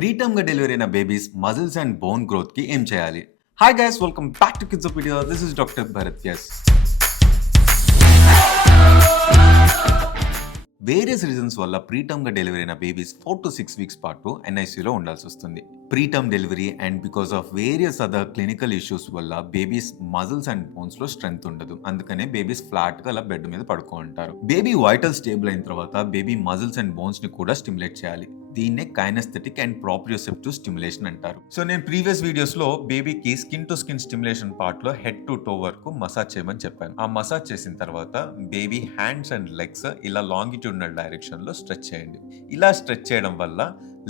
ప్రీటర్మ్‌గా delivery అయిన babies muscles and bone గ్రోత్‌కి ఏం చేయాలి? Hi guys, welcome back to Kidsopedia. This is doctor Bharat. Various reasons వల్ల ప్రీటర్మ్‌గా డెలివరీ అయిన బేబీస్ 4-6 వీక్స్ పాటు ఎన్ఐసీయూలో ఉండాల్సొస్తుంది. Preterm delivery and because of various other clinical issues వల్ల బేబీస్ మజిల్స్ అండ్ బోన్స్‌లో స్ట్రెంగ్త్ ఉండదు. అందుకనే బేబీస్ ఫ్లాట్‌గా అలా బెడ్ మీద పడుకుంటారు. బేబీ వైటల్ స్టేబుల్ అయిన తర్వాత బేబీ మజిల్స్ అండ్ బోన్స్‌ని కూడా స్టిమ్యులేట్ చేయాలి. దీన్నే కైనెస్థెటిక్ అండ్ ప్రాప్రియోసెప్టివ్ స్టిమ్యులేషన్ అంటారు. సో నేను ప్రీవియస్ వీడియోస్ లో బేబీకి skin to skin stimulation part లో హెడ్ టు టో వరకు మసాజ్ చేయమని చెప్పాను. ఆ మసాజ్ చేసిన తర్వాత బేబీ హ్యాండ్స్ అండ్ లెగ్స్ ఇలా లాంగిట్యూడినల్ డైరెక్షన్ లో స్ట్రెచ్ చేయండి. ఇలా స్ట్రెచ్ చేయడం వల్ల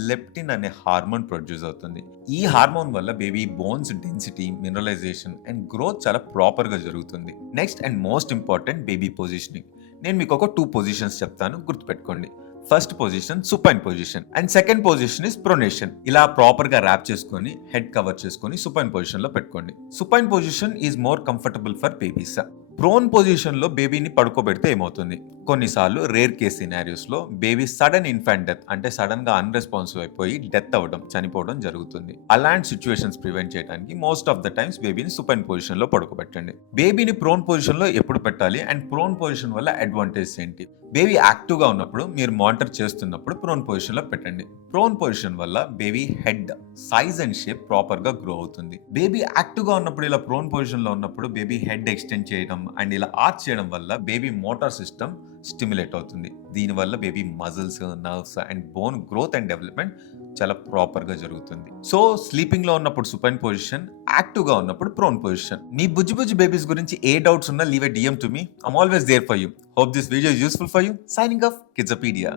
లెప్టిన్ అనే హార్మోన్ ప్రొడ్యూస్ అవుతుంది. ఈ హార్మోన్ వల్ల baby bones density, mineralization and growth చాలా ప్రాపర్ గా జరుగుతుంది. Next and most important, baby positioning. నేను మీకు ఒక 2 పొజిషన్స్ చెప్తాను, గుర్తుపెట్టుకోండి. First position supine position and second position is pronation. ఇలా ప్రాపర్ గా ర్యాప్ చేసుకొని హెడ్ కవర్ చేసుకొని సుపైన్ పొజిషన్ లో పెట్టుకోండి. Supine position is more comfortable for babies. Prone position లో బేబీని పడుకోబెడితే ఏమవుతుంది? కొన్నిసార్లు రేర్ కేస్ సినారియోస్ లో బేబీ సడన్ ఇన్ఫాంట్ డెత్, అంటే సడన్ గా అన్రెస్పాన్సివ్ అయిపోయి డెత్ అవ్వడం, చనిపోవడం జరుగుతుంది. అలాంటి సిచ్యువేషన్స్ ప్రివెంట్ చేయడానికి మోస్ట్ ఆఫ్ ద టైమ్స్ బేబీని సుపైన్ పొజిషన్ లో పడుకోబెట్టండి. బేబీని ప్రోన్ పొజిషన్ లో ఎప్పుడు పెట్టాలి అండ్ ప్రోన్ పొజిషన్ వల్ల అడ్వాంటేజ్ ఏంటి? బేబీ యాక్టివ్ గా ఉన్నప్పుడు, మీరు మానిటర్ చేస్తున్నప్పుడు ప్రోన్ పొజిషన్ లో పెట్టండి. ప్రోన్ పొజిషన్ వల్ల baby head size and shape proper గా గ్రో అవుతుంది. బేబీ యాక్టివ్ గా ఉన్నప్పుడు, ఇలా ప్రోన్ పొజిషన్ లో ఉన్నప్పుడు బేబీ హెడ్ ఎక్స్టెండ్ చేయడం అండ్ ఇలా ఆర్చ్ చేయడం వల్ల బేబీ మోటార్ సిస్టమ్ స్టిమ్యులేట్ అవుతుంది. దీనివల్ల baby muscles, nerves and bone growth and development చాలా ప్రాపర్ గా జరుగుతుంది. సో స్లీపింగ్ లో ఉన్నప్పుడు సుపైన్ పొజిషన్, యాక్టివ్ గా ఉన్నప్పుడు ప్రోన్ పొజిషన్. మీ బుజ్జి బేబీస్ గురించి ఏ డౌట్స్ ఉన్నా leave a DM to me. I'm always there for you. Hope this video is useful for you. Signing off, Kidsopedia.